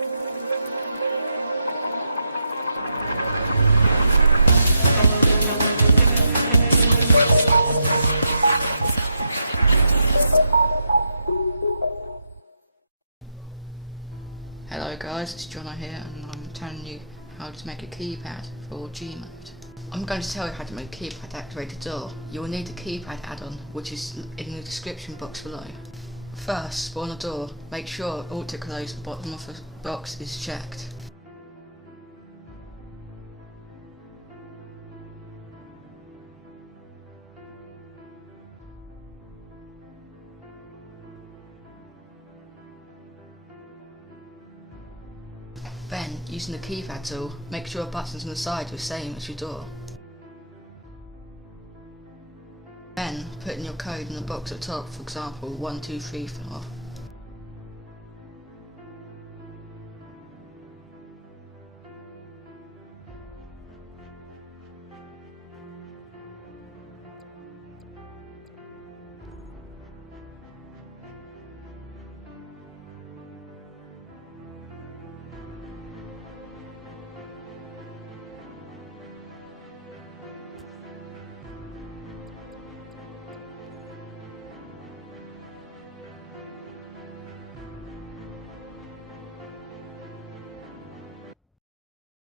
Hello guys, it's Jono here and I'm telling you how to make a keypad for Gmod. I'm going to tell you how to make a keypad activated door. You will need the Keypad add-on, which is in the description box below. First, spawn a door. Make sure auto-close at the bottom of the box is checked. Then, using the Keypad tool, make sure buttons on the side are the same as your door. Then, put in your code in the box at the top, for example 1, 2, 3, 4.